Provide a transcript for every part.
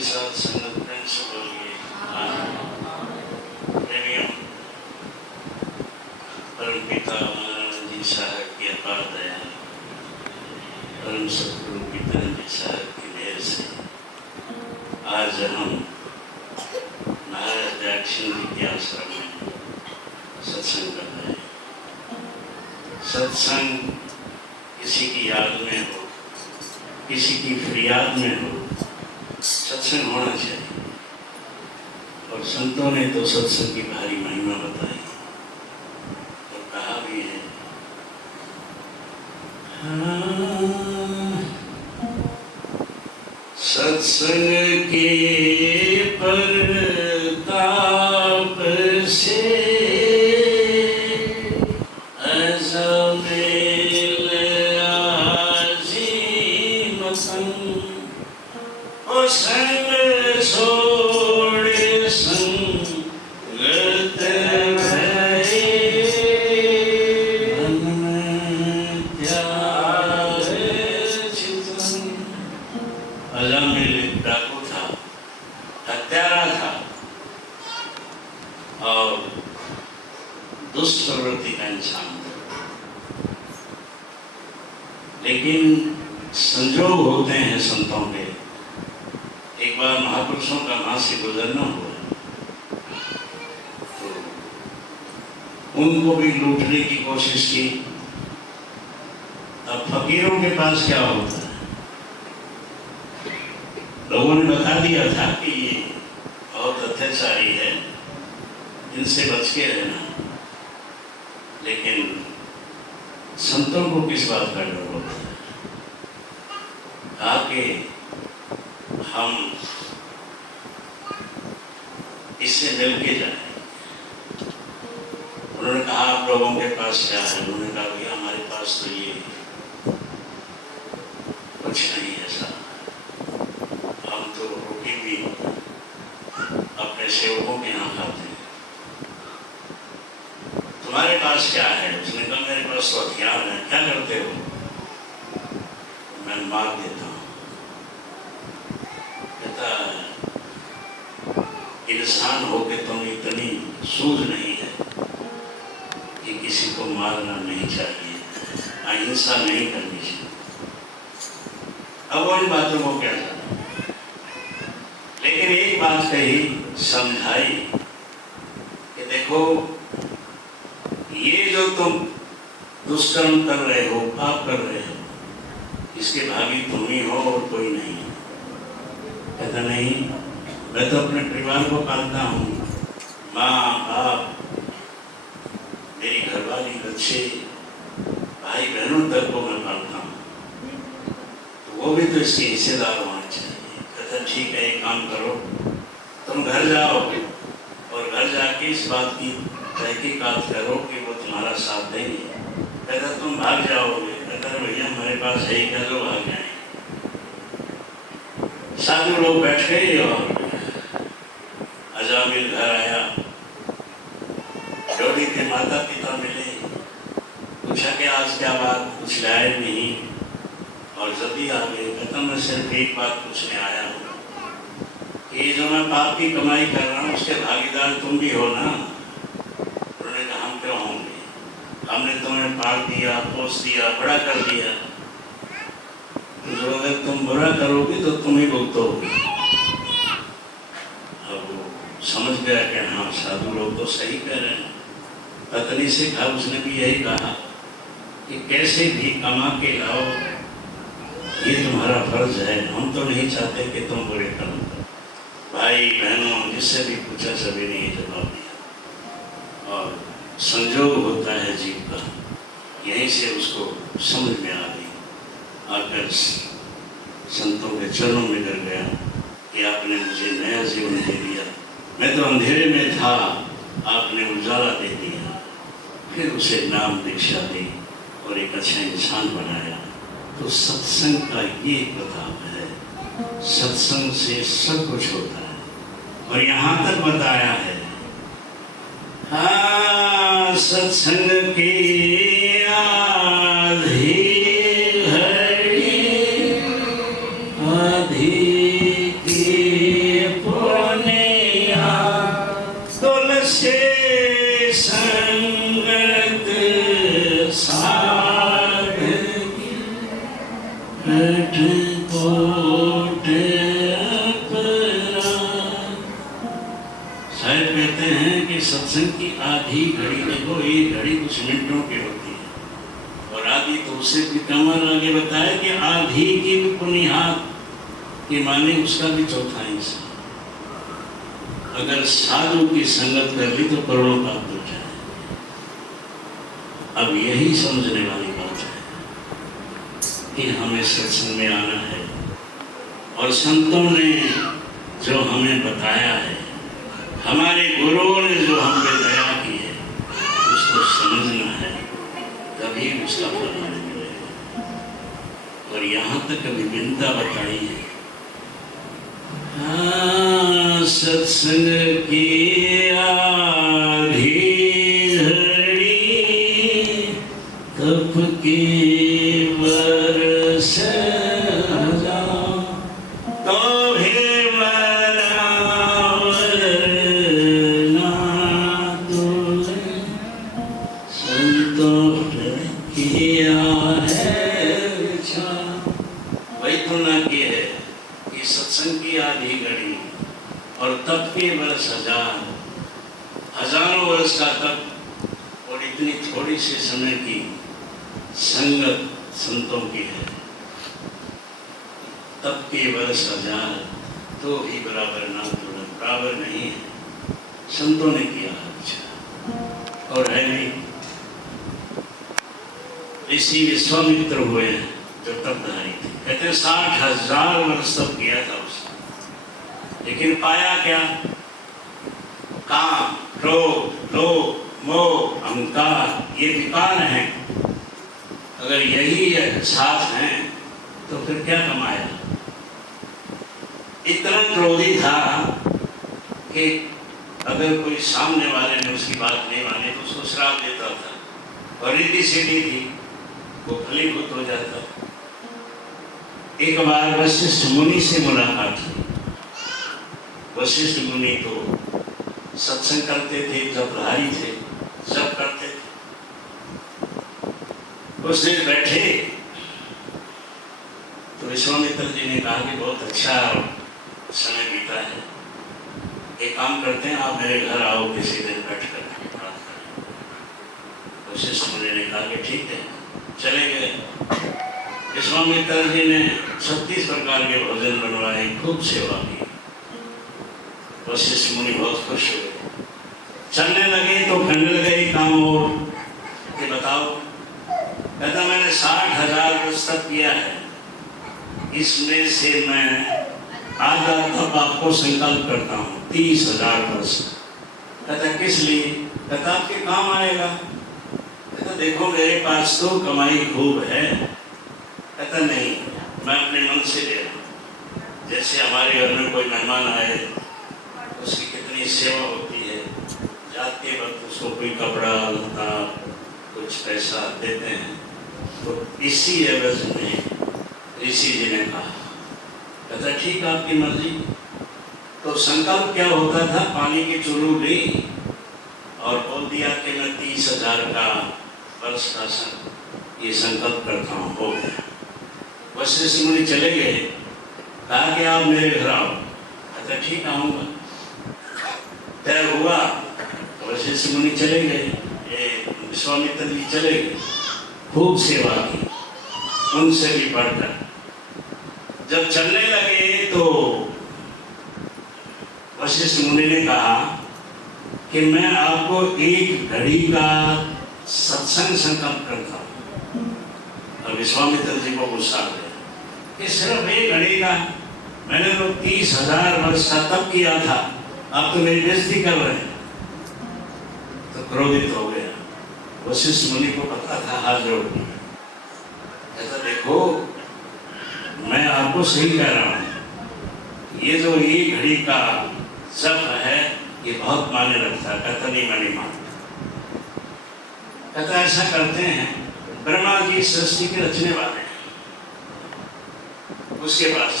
के साथ संगत प्रेम से बोलिए प्रेमियों। परम पिता महाराज जी साहब की अपार दया, परम सतगुरु पिता जी साहब की मेहर से आज हम महाराज दयाक्षिण जी के आश्रम में सत्संग कर रहे हैं। सत्संग किसी की याद में हो, किसी की फरियाद में हो, सत्संग होना चाहिए। और संतों ने तो सत्संग की भारी महिमा बताई और कहा भी है, सत्संग के प्रताप से संग छोड़ संगत भरे मन में त्याग चितवन। अजामिल एक डाकू था, हत्यारा था और दुष्ट प्रवृत्ति का इंसान था, लेकिन संजोग होते हैं संतों के। एक बार महापुरुषों का वहां से गुजरना हुआ तो उनको भी लूटने की कोशिश की। अब फकीरों के पास क्या होता है, लोगों ने बता दिया था कि ये बहुत अत्याचारी है, इनसे बच के रहना, लेकिन संतों को किस बात का डर होता है। कहा कि हम इससे मिल के जाए। उन्होंने कहा आप लोगों के पास क्या है? उन्होंने कहा भैया हमारे पास तो ये कुछ नहीं ऐसा, हम तो रोटी भी अपने सेवकों के यहाँ खाते हैं, तुम्हारे पास क्या है? उसने कहा मेरे पास तो हथियार है। क्या करते हो? मैं मार देता हूँ। इंसान होके तुम इतनी सूझ नहीं है कि किसी को मारना नहीं चाहिए, अहिंसा नहीं करनी चाहिए। अब वो इन बातों को क्या जाना, लेकिन एक बात कही, समझाई कि देखो ये जो तुम दुष्कर्म कर रहे हो, पाप कर रहे हो, इसके भागी तुम ही हो और कोई नहीं। कहता नहीं, मैं तो अपने परिवार को पालता हूँ, माँ बाप, मेरी घरवाली, बच्चे, भाई बहनों तक को मैं पालता हूँ, तो वो भी तो इसके हिस्सेदार होना चाहिए। कहता ठीक है, एक काम करो, तुम घर जाओ और घर जाके इस बात की तहकीकात करो कि वो तुम्हारा साथ देंगे। कहता तुम भाग जाओगे? कहता भैया हमारे पास है ही क्या जो भाग जाए। साधु लोग बैठ गए और अजामिल घर आया। जोड़ी के माता पिता मिले, पूछा कि आज क्या बात, कुछ लाए नहीं और जल्दी आ गए। कहता मैं सिर्फ एक बात पूछने आया हूँ, ये जो मैं पाप की कमाई कर रहा हूँ उसके भागीदार तुम भी हो ना? उन्होंने कहा हम क्यों होंगे, हमने तुम्हें पाल दिया, पोस दिया, बड़ा कर दिया, तो अगर तुम बुरा करोगे तो तुम ही भुगतोगे। अब वो समझ गया कि हाँ साधु लोग तो सही कह रहे हैं। पत्नी से कहा, उसने भी यही कहा कि कैसे भी कमा के लाओ, ये तुम्हारा फर्ज है, हम तो नहीं चाहते कि तुम बुरे करो। भाई बहनों जिससे भी पूछा सभी ने ये जवाब दिया। और संजोग होता है जीव का, यहीं से उसको समझ में आ गई, आकर संतों के चरणों में गिर गया कि आपने मुझे नया जीवन दे दिया, मैं तो अंधेरे में था, आपने उजाला दे दिया। फिर उसे नाम दीक्षा दी और एक अच्छा इंसान बनाया। तो सत्संग का ये प्रताप है, सत्संग से सब कुछ होता है। और यहाँ तक बताया है, हाँ सत्संग की आधी घड़ी आधी की सत्संग की आधी घड़ी, देखो एक घड़ी कुछ मिनटों की होती है, और आधी तो उससे भी कम। आगे बताया कि आधी की भी पुनिहात के माने उसका भी चौथा हिस्सा। अगर साधु की संगत कर ली तो करोड़ों प्राप्त हो जाए। अब यही समझने वाली बात है कि हमें सत्संग में आना है, और संतों ने जो हमें बताया है, हमारे गुरुओं ने जो हम पे दया की है, उसको समझना है, तभी उसका फल हमें मिलेगा। और यहाँ तक विभिन्नता बताई है, हाँ, सत्संग की आधी घड़ी तप की बरस और तप के वर्ष हजारों वर्ष का तप, और इतनी थोड़ी से समय की संगत संतों की है। तप के वर्ष 1000 तो भी बराबर ना, बराबर नहीं है। संतों ने किया अच्छा, और है भी। ऋषि विश्वामित्र हुए जो तपधारी थे, कहते 60,000 वर्ष तप किया था उसने, लेकिन पाया क्या? काम, क्रोध, लोभ, मोह, अहंकार, ये विकार हैं। अगर यही साथ हैं तो फिर क्या कमाया? इतना क्रोधी था कि अगर कोई सामने वाले ने उसकी बात नहीं मानी तो उसको श्राप देता था, और रिद्धि सीधी थी, वो फलीभूत हो जाता। एक बार वशिष्ठ मुनि से मुलाकात हुई। वशिष्ठ मुनि तो सत्संग करते थे, जपधारी थे, सब करते थे। उस दिन बैठे तो विश्वामित्र जी ने कहा कि बहुत अच्छा समय बीता है, एक काम करते हैं, आप मेरे घर आओ किसी दिन बैठ कर बात करें। वशिष्ठ मुनि ने कहा कि ठीक है, चले गए। विश्वामित्र जी ने 36 प्रकार के भोजन बनवाए, खूब सेवा की। वशिष्ठ मुनि बहुत खुश हुए। चलने लगे तो कहने लगे काम और कि बताओ। कहता मैंने 60,000 वर्ष तक किया है, इसमें से मैं आधा तप आपको संकल्प करता हूँ 30,000 वर्ष। कहता किस लिए? कहता आपके काम आएगा। कहता देखो मेरे पास तो कमाई खूब है। कहता नहीं, मैं अपने मन से दे रहा हूँ। जैसे हमारे घर में कोई मेहमान आए, उसकी कितनी सेवा होती है, जाते वक्त उसको कोई कपड़ा लता कुछ पैसा देते हैं, तो इसी एवज में ऋषि जी ने कहा। कहता ठीक आपकी मर्जी। तो संकल्प क्या होता था? पानी की चुरू ली और बोल दिया कि मैं 30,000 का वर्ष का ये संकल्प करता हूँ, हो गया। वशिष्ठ मुनि चले गए, कहा कि आप मेरे घर आओ। कहता ठीक आऊँगा। तय हुआ, वशिष्ठ मुनि चले गए, विश्वामित्र जी चले गए, खूब सेवा की, उनसे भी पढ़कर। जब चलने लगे तो वशिष्ठ मुनि ने कहा कि मैं आपको एक घड़ी का सत्संग संकल्प करता हूँ। और विश्वामित्र जी को गुस्सा आ गया कि सिर्फ एक घड़ी का, मैंने तो 30,000 वर्ष का तप किया था, आप तो मेरी बेइज्जती कर रहे हैं। तो क्रोधित हो गया। वशिष्ठ मुनि को पता था, हाथ जोड़ दिया। ऐसा देखो, मैं आपको सही कह रहा हूँ, ये जो एक घड़ी का जप है ये बहुत माने रखता। कहता नहीं, मैं नहीं मानता। कहता ऐसा करते हैं, ब्रह्मा जी सृष्टि के रचने वाले हैं, उसके पास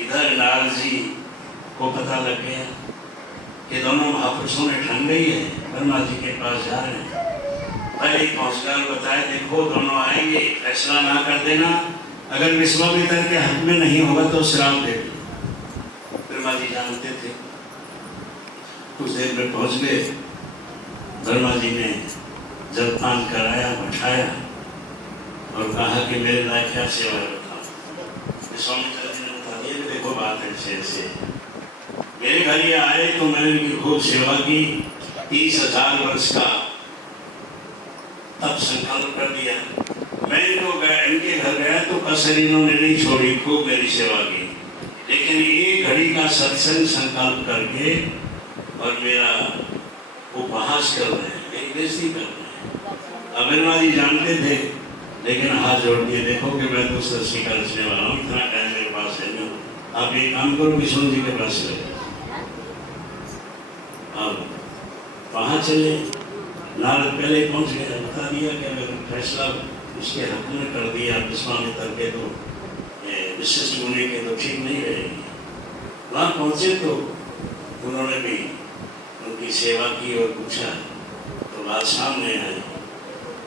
इधर नारद जी को पता लग गया कि दोनों महापुरुषों ने ठन गई है, ब्रह्मा जी के पास जा रहे हैं। पहले पहुंचकर बताया, देखो दोनों आएंगे, फैसला ना कर देना, अगर विश्वामित्र के हक में नहीं होगा तो श्राप दे दो। ब्रह्मा जी जानते थे। कुछ देर में पहुंच गए। धर्मा जी ने जलपान कराया, बैठाया और कहा कि मेरे लायक क्या सेवा है बताओ। स्वामी जी ने बता दिया कि देखो बात ऐसे ऐसे, मेरे घर ये आए तो मैंने इनकी खूब सेवा की, 30,000 वर्ष का तब संकल्प कर दिया। मैं इनके घर गया तो कसर इन्होंने नहीं छोड़ी, खूब मेरी सेवा की। लेकिन एक घड़ी का सत्संग संकल्प करके और मेरा उपहास कर रहे हैं, एक बेइज्जती कर रहे हैं। अबिरमा जी जानते थे, लेकिन हाथ जोड़ दिए, देखो कि मैं तो सृष्टि का रचने वाला हूँ, इतना टाइम मेरे पास है नहीं, आप ये काम करो विष्णु जी के पास चले। अब वहाँ चले, नारद पहले पहुँच गया, बता दिया कि अगर फैसला उसके हक में कर दिया विश्वामित्र के तो विशिष्ट मुनि के तो ठीक नहीं रहेगी। वहाँ पहुँचे तो उन्होंने भी उनकी सेवा की और पूछा तो बात सामने आई।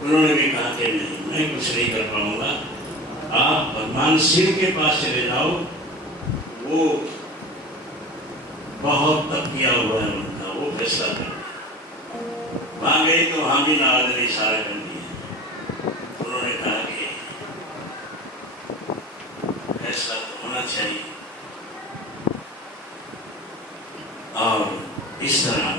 उन्होंने भी कहा कि नहीं, मैं कुछ नहीं कर पाऊंगा, आप भगवान शिव के पास चले जाओ, वो बहुत तप किया हुआ है उनका, वो फैसला कर। वहां गए तो वहां भी नारद ने इशारा कर दिया। उन्होंने कहा कि फैसला तो होना चाहिए। और इस तरह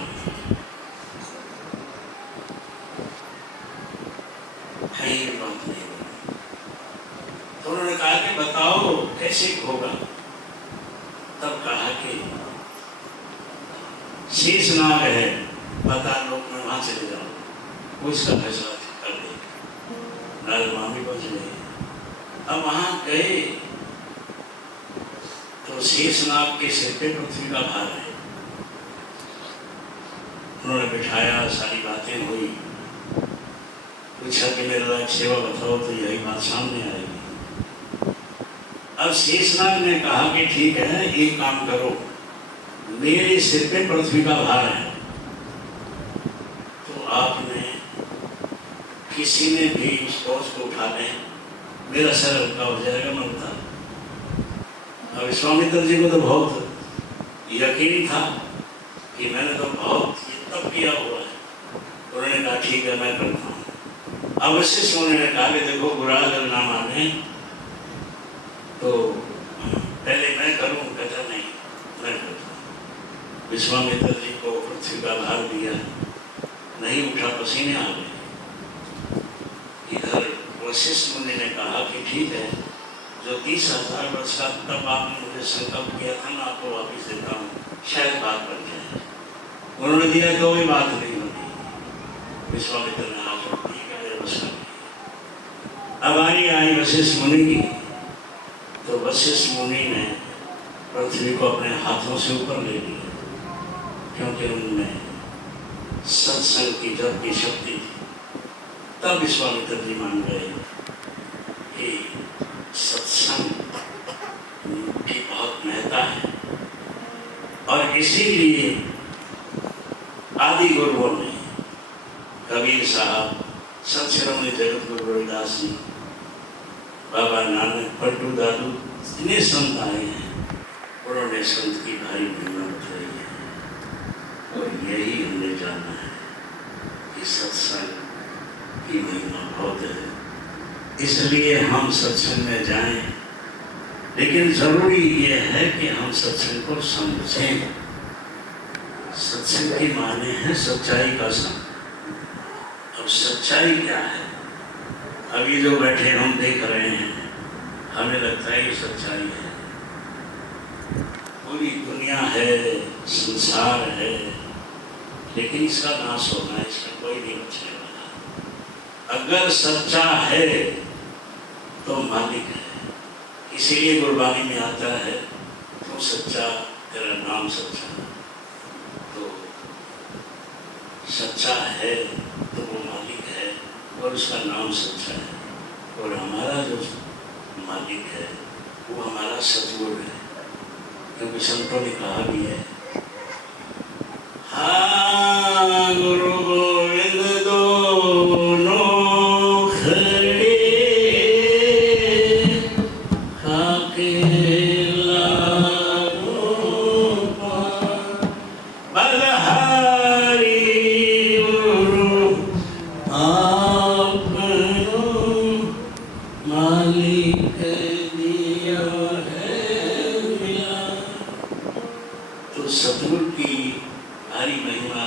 कहीं भी बात नहीं होगी। तो उन्होंने कहा कि बताओ कैसे होगा। तब कहा कि शेषनाग है पता लोक में, वहां चले जाओ, वो इसका फैसला कर दे। नारद मामी पहुंच गए। अब वहां गए तो शेषनाग के सिर पे पृथ्वी का भार है। उन्होंने बिठाया, सारी बातें हुई, पूछा कि मेरे लायक सेवा बताओ, तो यही बात सामने आएगी। अब शेषनाग ने कहा कि ठीक है, एक काम करो, मेरे सिर पे पृथ्वी का भार है, तो आपने किसी ने भी उस बोझ को उठा लें, मेरा सर हल्का हो जाएगा, मैं बता। अब विश्वामित्र जी को तो बहुत यकीन था कि मैंने तो बहुत तप किया हुआ है। उन्होंने कहा ठीक है, मैं करता हूँ। अब वशिष्ठ मुनि ने कहा कि देखो बुरा अगर ना माने तो पहले मैं करूँ, कहता नहीं मैं करता हूँ। विश्वामित्र जी को पृथ्वी का भार दिया, नहीं उठा, पसीने आ गए। इधर वशिष्ठ मुनि ने कहा कि ठीक है, जो 30,000 वर्ष का तब आपने मुझे संकल्प किया था, मैं आपको वापिस देता हूँ, शायद बात बन जाए। उन्होंने दिया तो भी बात नहीं होती। विश्वामित्र ने हाथ जोड़ दिया, मेरे बस का नहीं। अब आई वशिष्ठ मुनि की, तो वशिष्ठ मुनि ने पृथ्वी को अपने हाथों से ऊपर ले लिया, क्योंकि उनमें सत्संग की जप की शक्ति थी। तब विश्वामित्र जी मान गए कि सत्संग की बहुत महत्ता है, और इसीलिए आदि गुरुओं ने, कबीर साहब, संत शिरोमणि जगत गुरु रविदास जी, बाबा नानक, पट्टू दादू, इतने संत आए हैं, उन्होंने संत की भारी महिमा बताई है। और यही हमने जाना है कि सत्संग की महिमा बहुत है, इसलिए हम सत्संग में जाएं। लेकिन जरूरी ये है कि हम सत्संग को समझें। सत्संग की माने है सच्चाई का संग। अब सच्चाई क्या है? अभी जो बैठे हम देख रहे हैं, हमें लगता है ये सच्चाई है। पूरी दुनिया है, संसार है, लेकिन इसका नाश होना है, इसमें कोई नहीं बचने वाला। अगर सच्चा है तो मालिक है। इसीलिए गुरबानी में आता है, तू सच्चा, तेरा नाम सच्चा। तो सच्चा है तो वो मालिक है और उसका नाम सच्चा है। और हमारा जो मालिक है वो हमारा सतगुरु है, क्योंकि संतों ने कहा भी है, हाँ गुरु गोविंद दोनों खड़े खाके लागो बलहारी है दिया है मिला। तो सतगुरु की भारी महिमा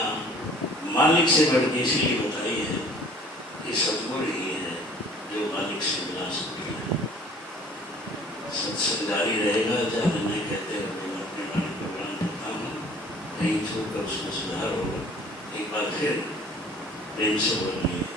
मालिक से बढ़ के इसलिए बताई है कि सतगुरु ही है जो मालिक से मिला सकती है। सत्संग जारी रहेगा, जाने नहीं कहते हुए मैं अपने वाणी को प्रणाम करता हूँ। कहीं छूट कर उसमें सुधार होगा। एक बार फिर प्रेम से बोलिए